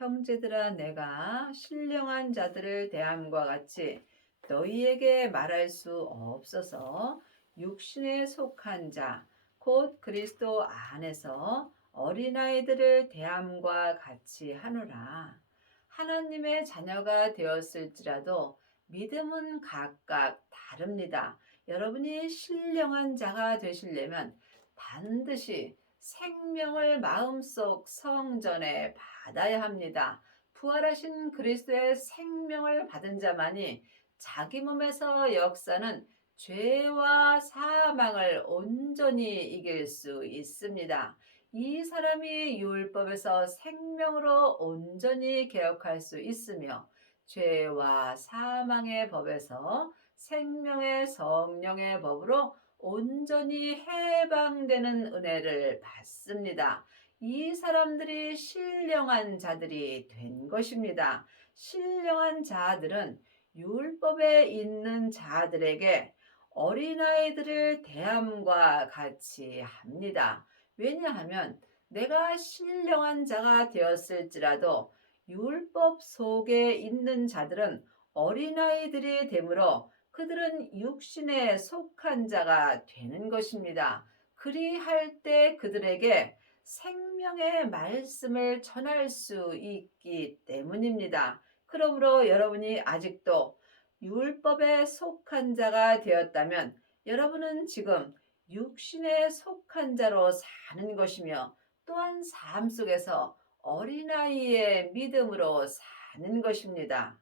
형제들아, 내가 신령한 자들을 대함과 같이 너희에게 말할 수 없어서 육신에 속한 자, 곧 그리스도 안에서 어린아이들을 대함과 같이 하노라. 하나님의 자녀가 되었을지라도 믿음은 각각 다릅니다. 여러분이 신령한 자가 되시려면 반드시 생명을 마음속 성전에 받아야 합니다. 부활하신 그리스도의 생명을 받은 자만이 자기 몸에서 역사는 죄와 사망을 온전히 이길 수 있습니다. 이 사람이 율법에서 생명으로 온전히 개혁할 수 있으며 죄와 사망의 법에서 생명의 성령의 법으로 온전히 해방되는 은혜를 받습니다. 이 사람들이 신령한 자들이 된 것입니다. 신령한 자들은 율법에 있는 자들에게 어린아이들을 대함과 같이 합니다. 왜냐하면 내가 신령한 자가 되었을지라도 율법 속에 있는 자들은 어린아이들이 되므로 그들은 육신에 속한 자가 되는 것입니다. 그리할 때 그들에게 생명의 말씀을 전할 수 있기 때문입니다. 그러므로 여러분이 아직도 율법에 속한 자가 되었다면 여러분은 지금 육신에 속한 자로 사는 것이며 또한 삶 속에서 어린아이의 믿음으로 사는 것입니다.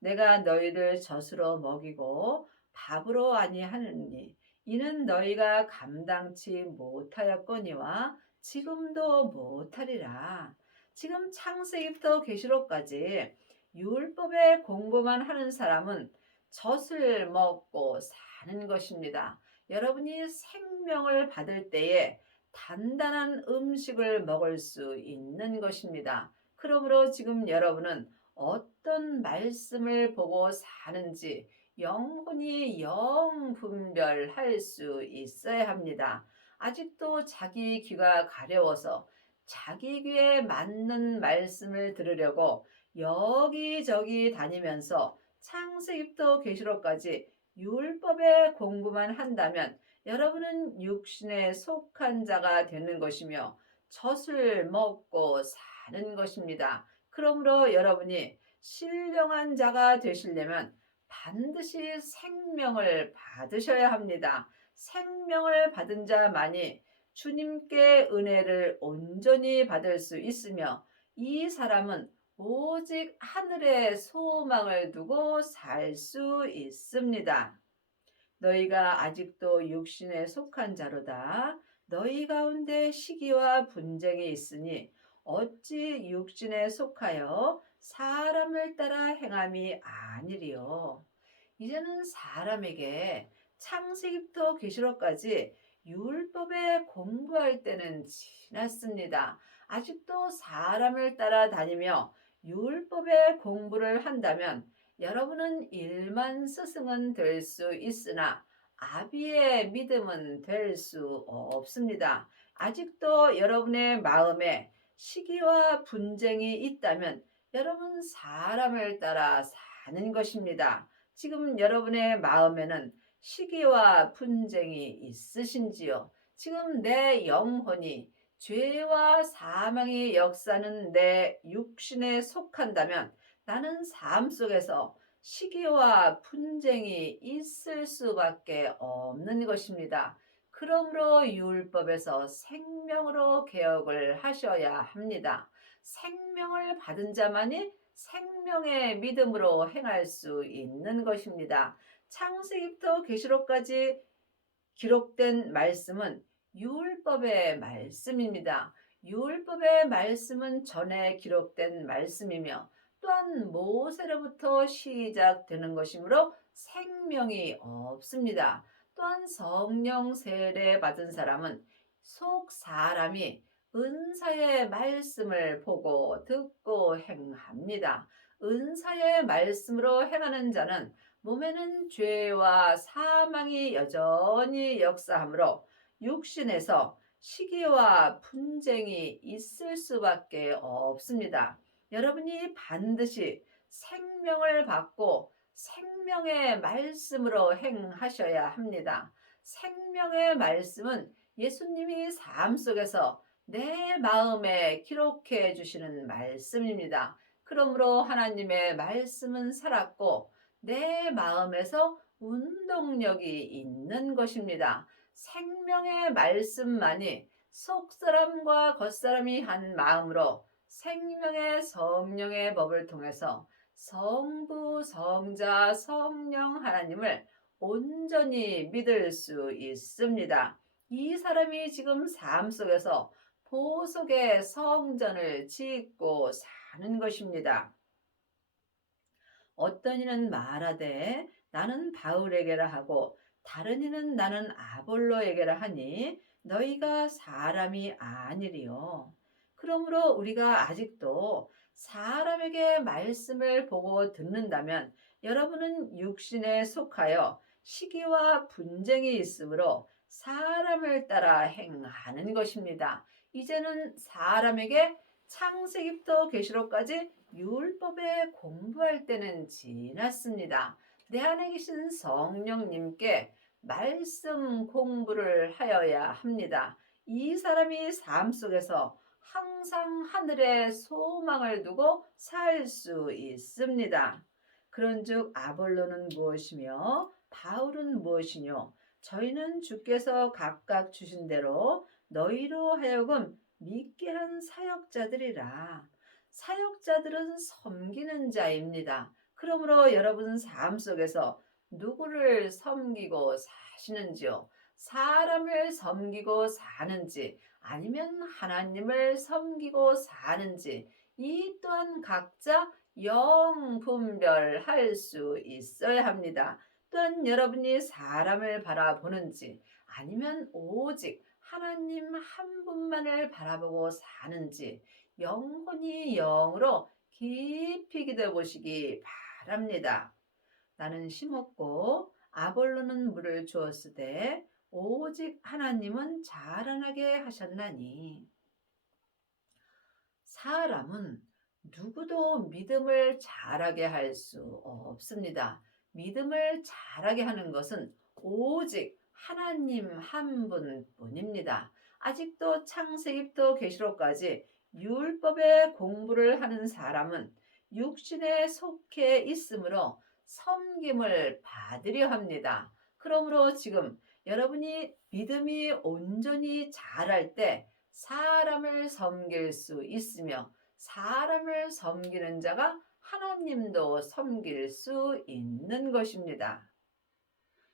내가 너희를 젖으로 먹이고 밥으로 아니하느니 이는 너희가 감당치 못하였거니와 지금도 못하리라. 지금 창세기부터 계시록까지 율법의 공부만 하는 사람은 젖을 먹고 사는 것입니다. 여러분이 생명을 받을 때에 단단한 음식을 먹을 수 있는 것입니다. 그러므로 지금 여러분은 어떤 말씀을 보고 사는지 영혼이 분별할 수 있어야 합니다. 아직도 자기 귀가 가려워서 자기 귀에 맞는 말씀을 들으려고 여기저기 다니면서 창세기부터 계시록까지 율법의 공부만 한다면 여러분은 육신에 속한 자가 되는 것이며 젖을 먹고 사는 것입니다. 그러므로 여러분이 신령한 자가 되시려면 반드시 생명을 받으셔야 합니다. 생명을 받은 자만이 주님께 은혜를 온전히 받을 수 있으며 이 사람은 오직 하늘의 소망을 두고 살 수 있습니다. 너희가 아직도 육신에 속한 자로다. 너희 가운데 시기와 분쟁이 있으니 어찌 육신에 속하여 사람을 따라 행함이 아니리요. 이제는 사람에게 창세기부터 계시록까지 율법에 공부할 때는 지났습니다. 아직도 사람을 따라다니며 율법의 공부를 한다면 여러분은 일만 스승은 될 수 있으나 아비의 믿음은 될 수 없습니다. 아직도 여러분의 마음에 시기와 분쟁이 있다면 여러분 사람을 따라 사는 것입니다. 지금 여러분의 마음에는 시기와 분쟁이 있으신지요? 지금 내 영혼이 죄와 사망의 역사는 내 육신에 속한다면 나는 삶 속에서 시기와 분쟁이 있을 수밖에 없는 것입니다. 그러므로 율법에서 생명으로 개혁을 하셔야 합니다. 생명을 받은 자만이 생명의 믿음으로 행할 수 있는 것입니다. 창세기부터 계시록까지 기록된 말씀은 율법의 말씀입니다. 율법의 말씀은 전에 기록된 말씀이며 또한 모세로부터 시작되는 것이므로 생명이 없습니다. 또한 성령 세례 받은 사람은 속 사람이 은사의 말씀을 보고 듣고 행합니다. 은사의 말씀으로 행하는 자는 몸에는 죄와 사망이 여전히 역사하므로 육신에서 시기와 분쟁이 있을 수밖에 없습니다. 여러분이 반드시 생명을 받고 생명의 말씀으로 행하셔야 합니다. 생명의 말씀은 예수님이 삶 속에서 내 마음에 기록해 주시는 말씀입니다. 그러므로 하나님의 말씀은 살았고 내 마음에서 운동력이 있는 것입니다. 생명의 말씀만이 속사람과 겉사람이 한 마음으로 생명의 성령의 법을 통해서 성부, 성자, 성령 하나님을 온전히 믿을 수 있습니다. 이 사람이 지금 삶 속에서 보석의 성전을 짓고 사는 것입니다. 어떤 이는 말하되 나는 바울에게라 하고 다른 이는 나는 아볼로에게라 하니 너희가 사람이 아니리요. 그러므로 우리가 아직도 사람에게 말씀을 보고 듣는다면 여러분은 육신에 속하여 시기와 분쟁이 있으므로 사람을 따라 행하는 것입니다. 이제는 사람에게 창세기부터 계시록까지 율법에 공부할 때는 지났습니다. 내 안에 계신 성령님께 말씀 공부를 하여야 합니다. 이 사람이 삶 속에서 항상 하늘에 소망을 두고 살 수 있습니다. 그런즉 아볼로는 무엇이며 바울은 무엇이뇨? 저희는 주께서 각각 주신 대로 너희로 하여금 믿게 한 사역자들이라. 사역자들은 섬기는 자입니다. 그러므로 여러분 삶 속에서 누구를 섬기고 사시는지요? 사람을 섬기고 사는지 아니면 하나님을 섬기고 사는지 이 또한 각자 영분별할 수 있어야 합니다. 또한 여러분이 사람을 바라보는지 아니면 오직 하나님 한 분만을 바라보고 사는지 영혼이 영으로 깊이 기도해 보시기 바랍니다. 나는 심었고 아볼로는 물을 주었으되 오직 하나님은 자라나게 하셨나니. 사람은 누구도 믿음을 자라게 할 수 없습니다. 믿음을 자라게 하는 것은 오직 하나님 한 분뿐입니다. 아직도 창세기부터 계시록까지 율법의 공부를 하는 사람은 육신에 속해 있으므로 섬김을 받으려 합니다. 그러므로 지금 여러분이 믿음이 온전히 자랄 때 사람을 섬길 수 있으며 사람을 섬기는 자가 하나님도 섬길 수 있는 것입니다.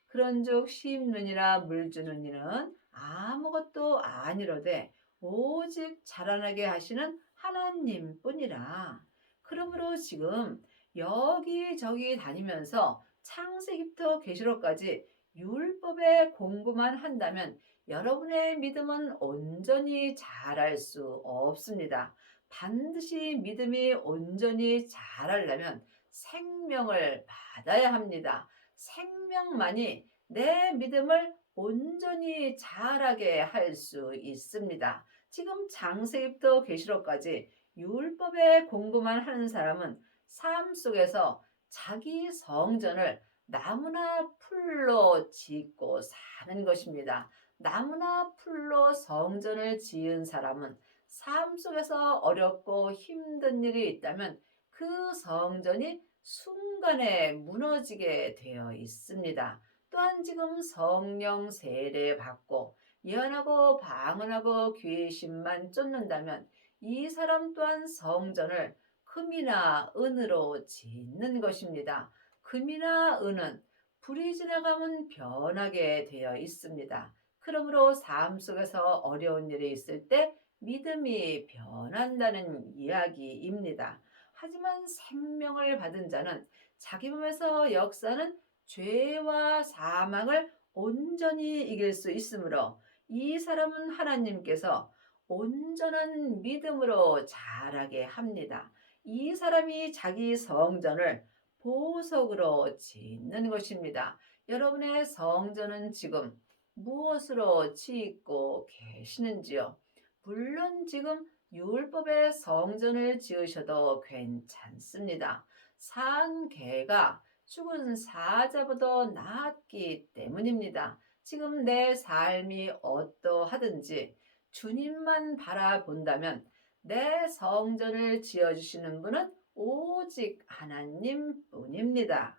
그런즉 심는이나 물주는 이는 아무것도 아니로되 오직 자라나게 하시는 하나님뿐이라. 그러므로 지금 여기저기 다니면서 창세기부터 계시록까지 율법의 공부만 한다면 여러분의 믿음은 온전히 자랄 수 없습니다. 반드시 믿음이 온전히 자라려면 생명을 받아야 합니다. 생명만이 내 믿음을 온전히 자라게 할 수 있습니다. 지금 창세기부터 계시록까지 율법의 공부만 하는 사람은 삶 속에서 자기 성전을 나무나 풀로 짓고 사는 것입니다. 나무나 풀로 성전을 지은 사람은 삶 속에서 어렵고 힘든 일이 있다면 그 성전이 순간에 무너지게 되어 있습니다. 또한 지금 성령 세례 받고 예언하고 방언하고 귀신만 쫓는다면 이 사람 또한 성전을 금이나 은으로 짓는 것입니다. 금이나 은은 불이 지나가면 변하게 되어 있습니다. 그러므로 삶 속에서 어려운 일이 있을 때 믿음이 변한다는 이야기입니다. 하지만 생명을 받은 자는 자기 몸에서 역사는 죄와 사망을 온전히 이길 수 있으므로 이 사람은 하나님께서 온전한 믿음으로 자라게 합니다. 이 사람이 자기 성전을 보석으로 짓는 것입니다. 여러분의 성전은 지금 무엇으로 짓고 계시는지요? 물론 지금 율법의 성전을 지으셔도 괜찮습니다. 산 개가 죽은 사자보다 낫기 때문입니다. 지금 내 삶이 어떠하든지 주님만 바라본다면 내 성전을 지어주시는 분은 오직 하나님뿐입니다.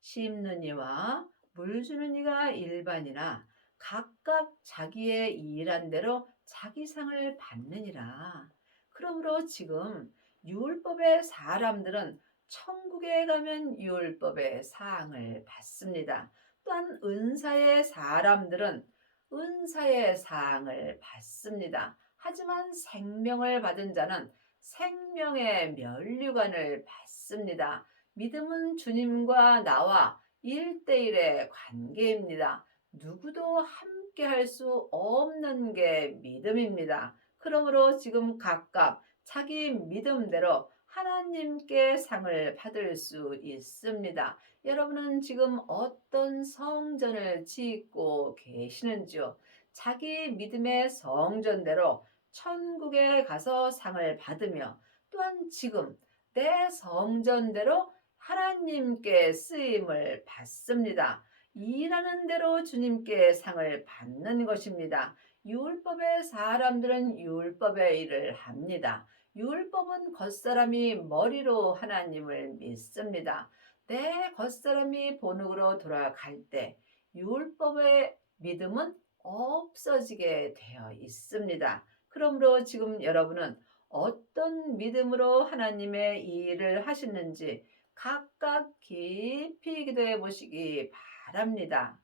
심는 이와 물 주는 이가 일반이나 각각 자기의 일한 대로 자기 상을 받느니라. 그러므로 지금 율법의 사람들은 천국에 가면 율법의 상을 받습니다. 또한 은사의 사람들은 은사의 상을 받습니다. 하지만 생명을 받은 자는 생명의 면류관을 받습니다. 믿음은 주님과 나와 1대1의 관계입니다. 누구도 함께 할 수 없는 게 믿음입니다. 그러므로 지금 각각 자기 믿음대로 하나님께 상을 받을 수 있습니다. 여러분은 지금 어떤 성전을 짓고 계시는지요? 자기 믿음의 성전대로 천국에 가서 상을 받으며 또한 지금 내 성전대로 하나님께 쓰임을 받습니다. 일하는 대로 주님께 상을 받는 것입니다. 율법의 사람들은 율법의 일을 합니다. 율법은 겉사람이 머리로 하나님을 믿습니다. 내 겉사람이 본흙으로 돌아갈 때 율법의 믿음은 없어지게 되어 있습니다. 그러므로 지금 여러분은 어떤 믿음으로 하나님의 일을 하시는지 각각 깊이 기도해 보시기 바랍니다.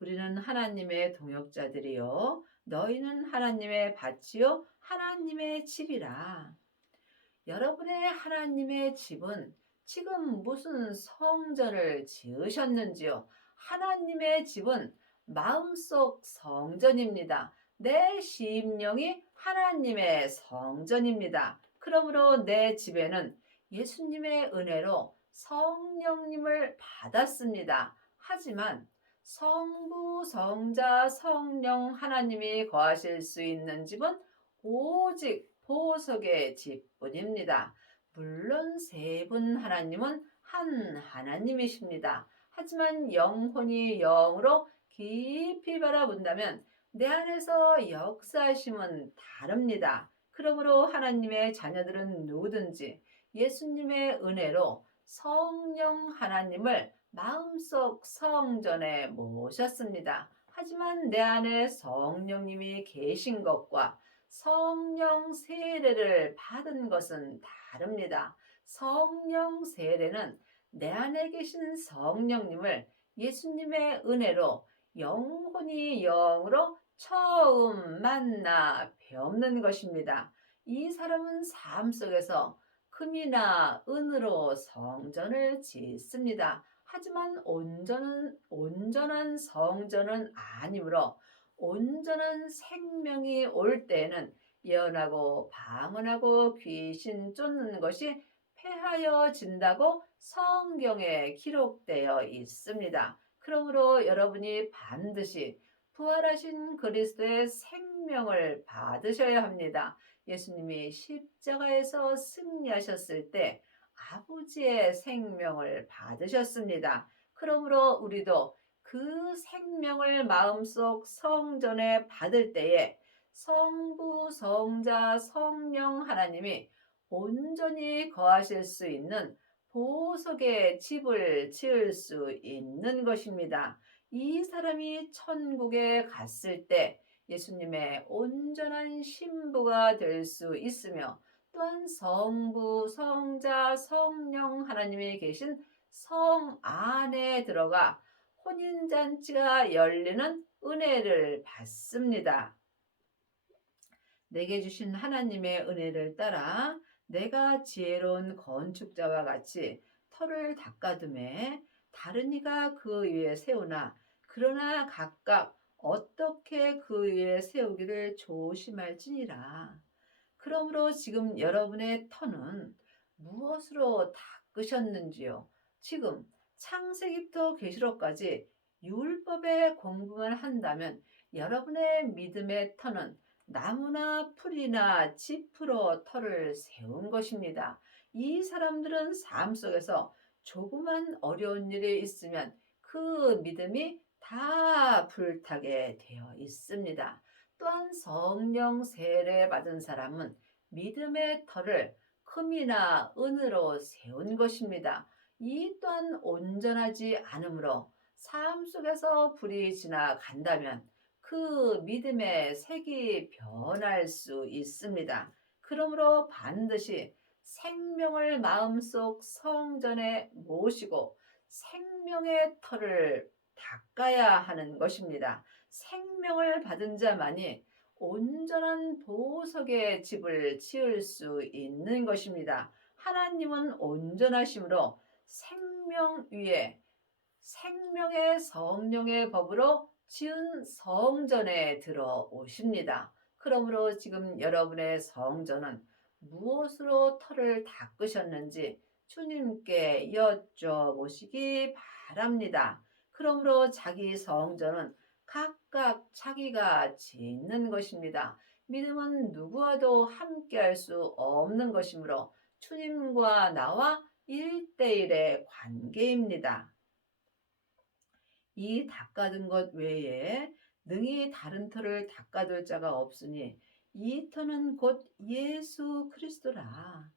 우리는 하나님의 동역자들이요 너희는 하나님의 밭이요 하나님의 집이라. 여러분의 하나님의 집은 지금 무슨 성전을 지으셨는지요? 하나님의 집은 마음속 성전입니다. 내 심령이 하나님의 성전입니다. 그러므로 내 집에는 예수님의 은혜로 성령님을 받았습니다. 하지만 성부, 성자, 성령 하나님이 거하실 수 있는 집은 오직 보석의 집뿐입니다. 물론 세 분 하나님은 한 하나님이십니다. 하지만 영혼이 영으로 깊이 바라본다면 내 안에서 역사하심은 다릅니다. 그러므로 하나님의 자녀들은 누구든지 예수님의 은혜로 성령 하나님을 마음속 성전에 모셨습니다. 하지만 내 안에 성령님이 계신 것과 성령 세례를 받은 것은 다릅니다. 성령 세례는 내 안에 계신 성령님을 예수님의 은혜로 영혼이 영으로 처음 만나 뵙는 것입니다. 이 사람은 삶 속에서 금이나 은으로 성전을 짓습니다. 하지만 온전한 성전은 아니므로 온전한 생명이 올 때에는 예언하고 방언하고 귀신 쫓는 것이 폐하여진다고 성경에 기록되어 있습니다. 그러므로 여러분이 반드시 부활하신 그리스도의 생명을 받으셔야 합니다. 예수님이 십자가에서 승리하셨을 때 아버지의 생명을 받으셨습니다. 그러므로 우리도 그 생명을 마음속 성전에 받을 때에 성부, 성자, 성령 하나님이 온전히 거하실 수 있는 보석의 집을 지을 수 있는 것입니다. 이 사람이 천국에 갔을 때 예수님의 온전한 신부가 될 수 있으며 또한 성부, 성자, 성령 하나님이 계신 성 안에 들어가 혼인잔치가 열리는 은혜를 받습니다. 내게 주신 하나님의 은혜를 따라 내가 지혜로운 건축자와 같이 터를 닦아둠에 다른 이가 그 위에 세우나 그러나 각각 어떻게 그 위에 세우기를 조심할지니라. 그러므로 지금 여러분의 터는 무엇으로 닦으셨는지요? 지금 창세기부터 계시록까지 율법의 공부만 한다면 여러분의 믿음의 터는 나무나 풀이나 짚으로 터를 세운 것입니다. 이 사람들은 삶 속에서 조그만 어려운 일이 있으면 그 믿음이 다 불타게 되어 있습니다. 또한 성령 세례 받은 사람은 믿음의 터를 금이나 은으로 세운 것입니다. 이 또한 온전하지 않으므로 삶 속에서 불이 지나간다면 그 믿음의 색이 변할 수 있습니다. 그러므로 반드시 생명을 마음속 성전에 모시고 생명의 터를 닦아야 하는 것입니다. 생명을 받은 자만이 온전한 보석의 집을 지을 수 있는 것입니다. 하나님은 온전하심으로 생명 위에 생명의 성령의 법으로 지은 성전에 들어오십니다. 그러므로 지금 여러분의 성전은 무엇으로 터를 닦으셨는지 주님께 여쭤보시기 바랍니다. 그러므로 자기 성전은 각각 자기가 짓는 것입니다. 믿음은 누구와도 함께할 수 없는 것이므로 주님과 나와 1대1의 관계입니다. 이 닦아둔 것 외에 능히 다른 터를 닦아둘 자가 없으니 이 터는 곧 예수 그리스도라.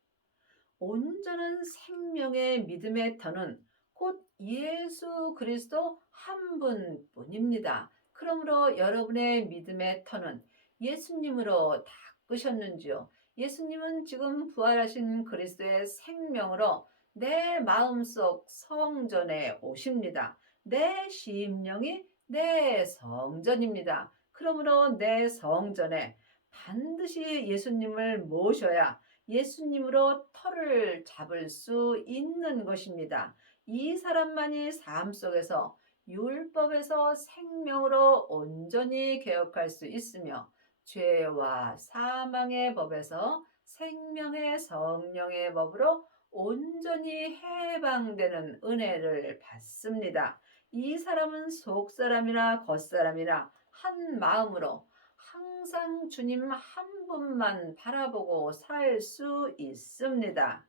온전한 생명의 믿음의 터는 곧 예수 그리스도 한 분뿐입니다. 그러므로 여러분의 믿음의 터는 예수님으로 닦으셨는지요? 예수님은 지금 부활하신 그리스도의 생명으로 내 마음속 성전에 오십니다. 내 심령이 내 성전입니다. 그러므로 내 성전에 반드시 예수님을 모셔야 예수님으로 터를 잡을 수 있는 것입니다. 이 사람만이 삶 속에서 율법에서 생명으로 온전히 개혁할 수 있으며 죄와 사망의 법에서 생명의 성령의 법으로 온전히 해방되는 은혜를 받습니다. 이 사람은 속사람이나 겉사람이나 한 마음으로 항상 주님 한 분만 바라보고 살 수 있습니다.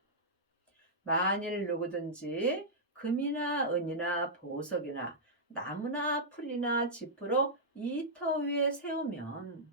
만일 누구든지 금이나 은이나 보석이나 나무나 풀이나 짚으로 이 터 위에 세우면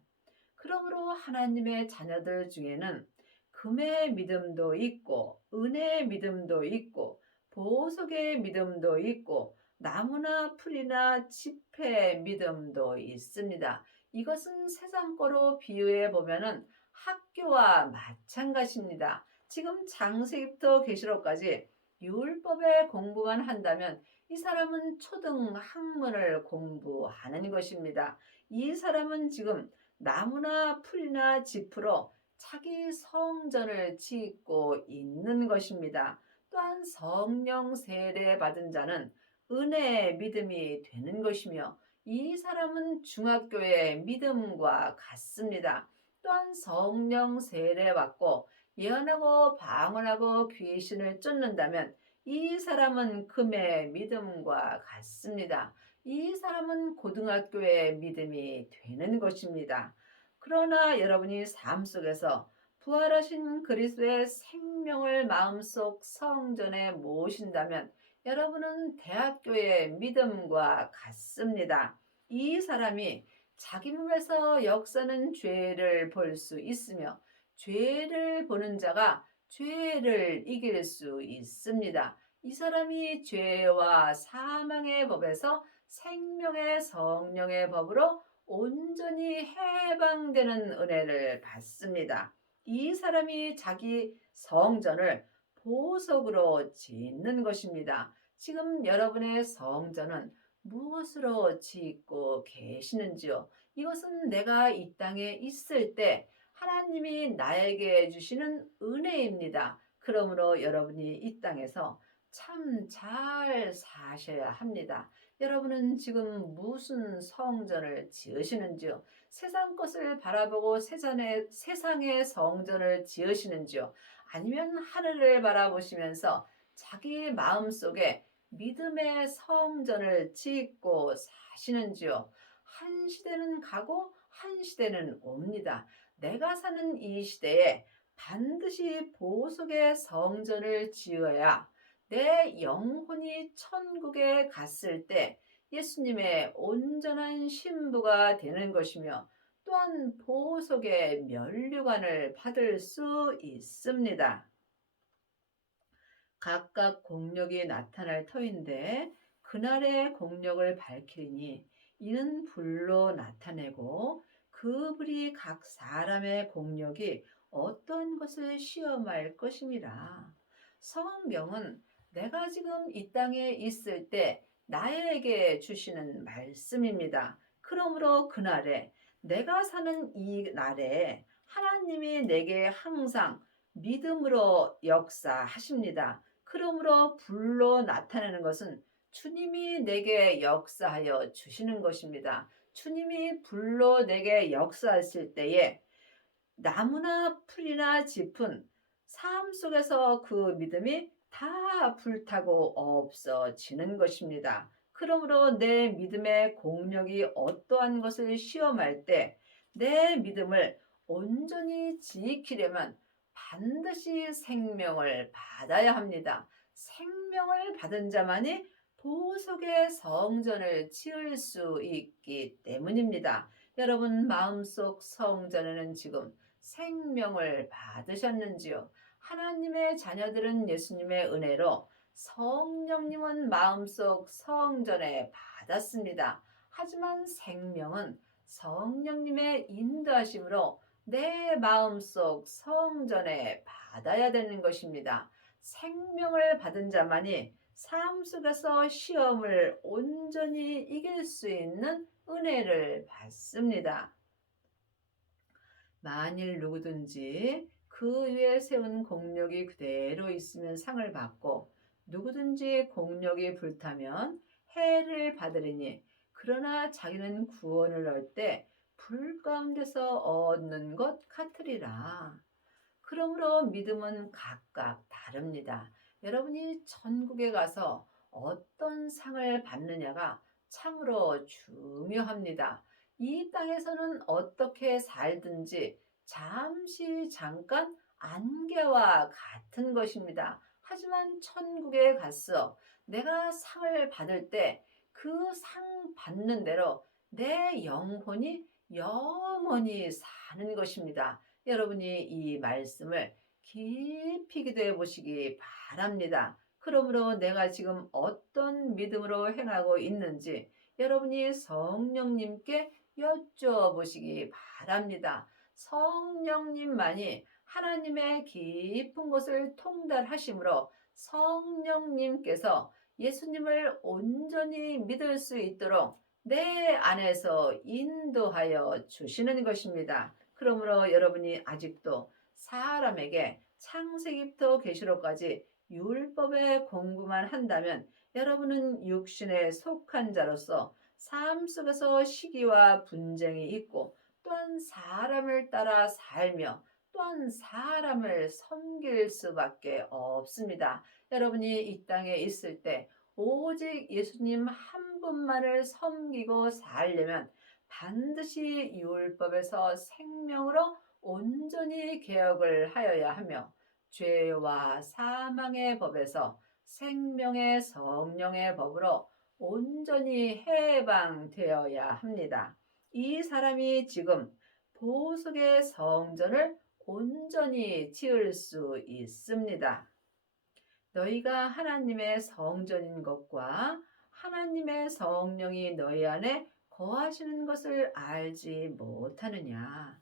그러므로 하나님의 자녀들 중에는 금의 믿음도 있고 은의 믿음도 있고 보석의 믿음도 있고 나무나 풀이나 짚의 믿음도 있습니다. 이것은 세상 거로 비유해 보면은 학교와 마찬가지입니다. 지금 창세기부터 계시록까지 율법의 공부만 한다면 이 사람은 초등 학문을 공부하는 것입니다. 이 사람은 지금 나무나 풀이나 짚으로 자기 성전을 짓고 있는 것입니다. 또한 성령 세례 받은 자는 은혜의 믿음이 되는 것이며 이 사람은 중학교의 믿음과 같습니다. 또한 성령 세례 받고 예언하고 방언하고 귀신을 쫓는다면 이 사람은 금의 믿음과 같습니다. 이 사람은 고등학교의 믿음이 되는 것입니다. 그러나 여러분이 삶 속에서 부활하신 그리스도의 생명을 마음속 성전에 모신다면 여러분은 대학교의 믿음과 같습니다. 이 사람이 자기 몸에서 역사는 죄를 볼 수 있으며 죄를 보는 자가 죄를 이길 수 있습니다. 이 사람이 죄와 사망의 법에서 생명의 성령의 법으로 온전히 해방되는 은혜를 받습니다. 이 사람이 자기 성전을 보석으로 짓는 것입니다. 지금 여러분의 성전은 무엇으로 짓고 계시는지요? 이것은 내가 이 땅에 있을 때 하나님이 나에게 주시는 은혜입니다. 그러므로 여러분이 이 땅에서 참 잘 사셔야 합니다. 여러분은 지금 무슨 성전을 지으시는지요? 세상 것을 바라보고 세상의 성전을 지으시는지요? 아니면 하늘을 바라보시면서 자기 마음속에 믿음의 성전을 짓고 사시는지요? 한 시대는 가고 한 시대는 옵니다. 내가 사는 이 시대에 반드시 보석의 성전을 지어야 내 영혼이 천국에 갔을 때 예수님의 온전한 신부가 되는 것이며 또한 보석의 면류관을 받을 수 있습니다. 각각 공력이 나타날 터인데 그날의 공력을 밝히니 이는 불로 나타내고 그 불이 각 사람의 공력이 어떠한 것을 시험할 것임이라. 성경은 내가 지금 이 땅에 있을 때 나에게 주시는 말씀입니다. 그러므로 그날에 내가 사는 이 날에 하나님이 내게 항상 믿음으로 역사하십니다. 그러므로 불로 나타내는 것은 주님이 내게 역사하여 주시는 것입니다. 주님이 불로 내게 역사하실 때에 나무나 풀이나 짚은 삶 속에서 그 믿음이 다 불타고 없어지는 것입니다. 그러므로 내 믿음의 공력이 어떠한 것을 시험할 때 내 믿음을 온전히 지키려면 반드시 생명을 받아야 합니다. 생명을 받은 자만이 보석의 성전을 지을 수 있기 때문입니다. 여러분 마음속 성전에는 지금 생명을 받으셨는지요? 하나님의 자녀들은 예수님의 은혜로 성령님은 마음속 성전에 받았습니다. 하지만 생명은 성령님의 인도하심으로 내 마음속 성전에 받아야 되는 것입니다. 생명을 받은 자만이 삶 속에서 시험을 온전히 이길 수 있는 은혜를 받습니다. 만일 누구든지 그 위에 세운 공력이 그대로 있으면 상을 받고 누구든지 공력이 불타면 해를 받으리니 그러나 자기는 구원을 얻을 때 불 가운데서 얻는 것 같으리라. 그러므로 믿음은 각각 다릅니다. 여러분이 천국에 가서 어떤 상을 받느냐가 참으로 중요합니다. 이 땅에서는 어떻게 살든지 잠시 잠깐 안개와 같은 것입니다. 하지만 천국에 갔어. 내가 상을 받을 때 그 상 받는 대로 내 영혼이 영원히 사는 것입니다. 여러분이 이 말씀을 깊이 기도해 보시기 바랍니다. 그러므로 내가 지금 어떤 믿음으로 행하고 있는지 여러분이 성령님께 여쭤보시기 바랍니다. 성령님만이 하나님의 깊은 곳을 통달하심으로 성령님께서 예수님을 온전히 믿을 수 있도록 내 안에서 인도하여 주시는 것입니다. 그러므로 여러분이 아직도 사람에게 창세기부터 계시록까지 율법의 공부만 한다면 여러분은 육신에 속한 자로서 삶 속에서 시기와 분쟁이 있고 또한 사람을 따라 살며 또한 사람을 섬길 수밖에 없습니다. 여러분이 이 땅에 있을 때 오직 예수님 한 분만을 섬기고 살려면 반드시 율법에서 생명으로 온전히 개혁을 하여야 하며 죄와 사망의 법에서 생명의 성령의 법으로 온전히 해방되어야 합니다. 이 사람이 지금 보석의 성전을 온전히 지을 수 있습니다. 너희가 하나님의 성전인 것과 하나님의 성령이 너희 안에 거하시는 것을 알지 못하느냐.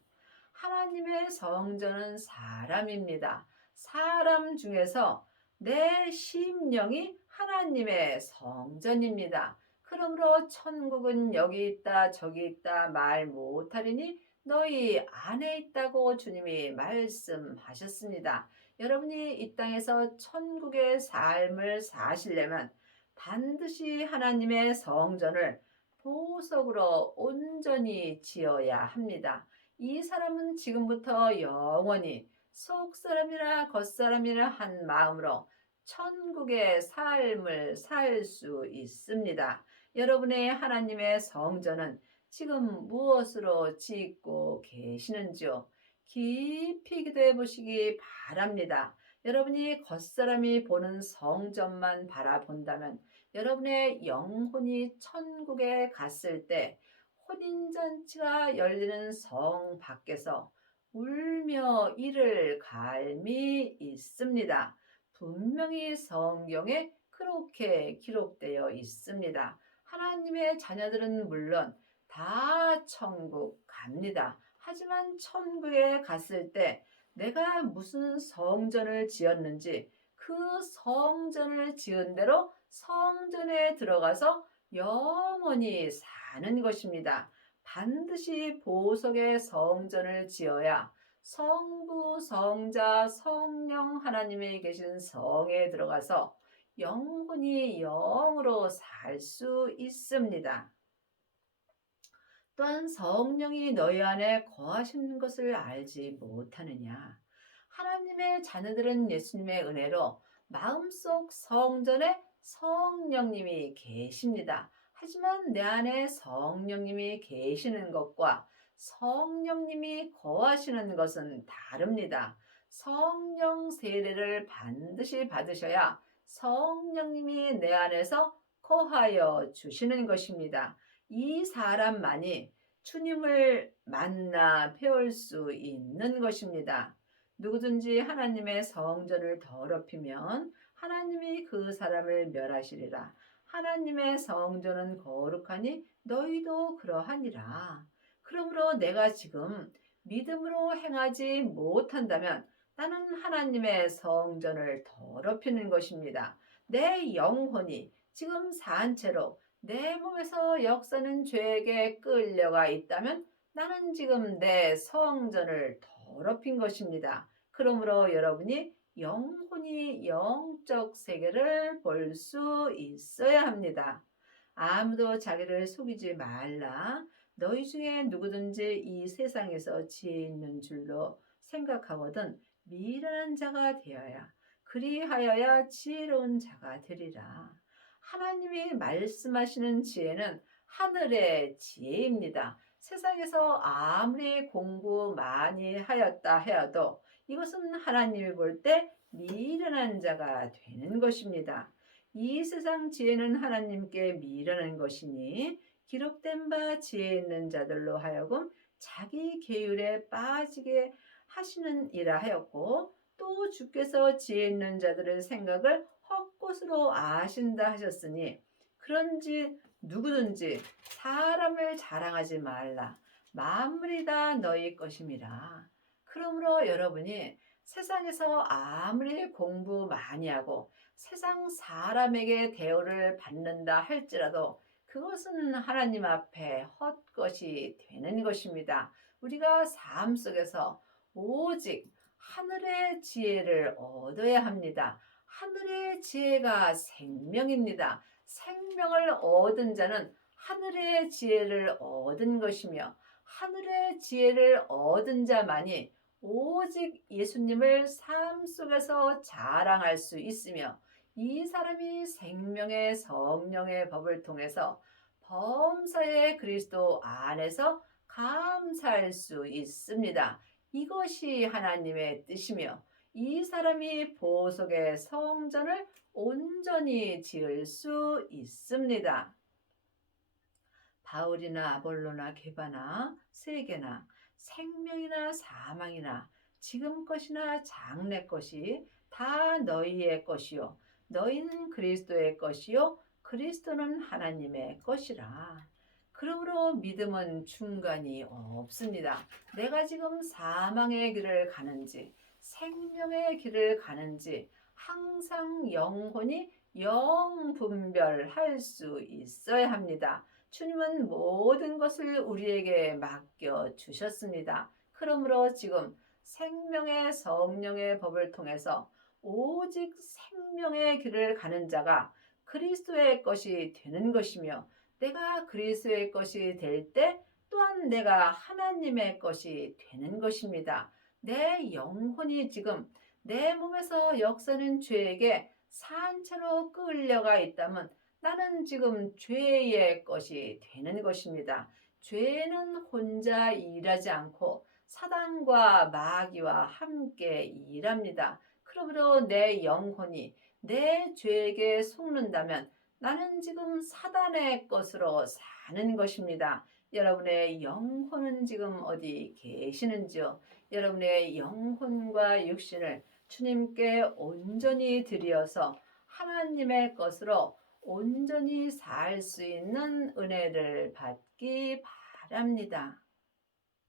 하나님의 성전은 사람입니다. 사람 중에서 내 심령이 하나님의 성전입니다. 그러므로 천국은 여기 있다 저기 있다 말 못하리니 너희 안에 있다고 주님이 말씀하셨습니다. 여러분이 이 땅에서 천국의 삶을 사시려면 반드시 하나님의 성전을 보석으로 온전히 지어야 합니다. 이 사람은 지금부터 영원히 속사람이나 겉사람이나 한 마음으로 천국의 삶을 살 수 있습니다. 여러분의 하나님의 성전은 지금 무엇으로 짓고 계시는지요? 깊이 기도해 보시기 바랍니다. 여러분이 겉사람이 보는 성전만 바라본다면 여러분의 영혼이 천국에 갔을 때 혼인잔치가 열리는 성 밖에서 울며 이를 갈미 있습니다. 분명히 성경에 그렇게 기록되어 있습니다. 하나님의 자녀들은 물론 다 천국 갑니다. 하지만 천국에 갔을 때 내가 무슨 성전을 지었는지 그 성전을 지은 대로 성전에 들어가서 영원히 사는 것입니다. 반드시 보석의 성전을 지어야 성부, 성자, 성령 하나님이 계신 성에 들어가서 영혼이 영으로 살 수 있습니다. 또한 성령이 너희 안에 거하시는 것을 알지 못하느냐. 하나님의 자녀들은 예수님의 은혜로 마음속 성전에 성령님이 계십니다. 하지만 내 안에 성령님이 계시는 것과 성령님이 거하시는 것은 다릅니다. 성령 세례를 반드시 받으셔야 성령님이 내 안에서 거하여 주시는 것입니다. 이 사람만이 주님을 만나 배울 수 있는 것입니다. 누구든지 하나님의 성전을 더럽히면 하나님이 그 사람을 멸하시리라. 하나님의 성전은 거룩하니 너희도 그러하니라. 그러므로 내가 지금 믿음으로 행하지 못한다면 나는 하나님의 성전을 더럽히는 것입니다. 내 영혼이 지금 산채로 내 몸에서 역사는 죄에게 끌려가 있다면 나는 지금 내 성전을 더럽힌 것입니다. 그러므로 여러분이 영혼이 영적 세계를 볼 수 있어야 합니다. 아무도 자기를 속이지 말라. 너희 중에 누구든지 이 세상에서 지혜 있는 줄로 생각하거든 미련한 자가 되어야 그리하여야 지혜로운 자가 되리라. 하나님이 말씀하시는 지혜는 하늘의 지혜입니다. 세상에서 아무리 공부 많이 하였다 해도 이것은 하나님이 볼 때 미련한 자가 되는 것입니다. 이 세상 지혜는 하나님께 미련한 것이니 기록된 바 지혜 있는 자들로 하여금 자기 계율에 빠지게 하시는 이라 하였고 또 주께서 지혜 있는 자들의 생각을 헛것으로 아신다 하셨으니 그런지 누구든지 사람을 자랑하지 말라. 만물이 다 너희 것임이라. 그러므로 여러분이 세상에서 아무리 공부 많이 하고 세상 사람에게 대우를 받는다 할지라도 그것은 하나님 앞에 헛것이 되는 것입니다. 우리가 삶 속에서 오직 하늘의 지혜를 얻어야 합니다. 하늘의 지혜가 생명입니다. 생명을 얻은 자는 하늘의 지혜를 얻은 것이며 하늘의 지혜를 얻은 자만이 오직 예수님을 삶 속에서 자랑할 수 있으며 이 사람이 생명의 성령의 법을 통해서 범사의 그리스도 안에서 감사할 수 있습니다. 이것이 하나님의 뜻이며 이 사람이 보석의 성전을 온전히 지을 수 있습니다. 바울이나 아볼로나 게바나 세계나 생명이나 사망이나 지금 것이나 장래 것이 다 너희의 것이요 너희는 그리스도의 것이요 그리스도는 하나님의 것이라. 그러므로 믿음은 중간이 없습니다. 내가 지금 사망의 길을 가는지 생명의 길을 가는지 항상 영혼이 영분별할 수 있어야 합니다. 주님은 모든 것을 우리에게 맡겨 주셨습니다. 그러므로 지금 생명의 성령의 법을 통해서 오직 생명의 길을 가는 자가 그리스도의 것이 되는 것이며 내가 그리스도의 것이 될 때 또한 내가 하나님의 것이 되는 것입니다. 내 영혼이 지금 내 몸에서 역사는 죄에게 산채로 끌려가 있다면 나는 지금 죄의 것이 되는 것입니다. 죄는 혼자 일하지 않고 사단과 마귀와 함께 일합니다. 그러므로 내 영혼이 내 죄에게 속는다면 나는 지금 사단의 것으로 사는 것입니다. 여러분의 영혼은 지금 어디 계시는지요? 여러분의 영혼과 육신을 주님께 온전히 드리어서 하나님의 것으로 온전히 살 수 있는 은혜를 받기 바랍니다.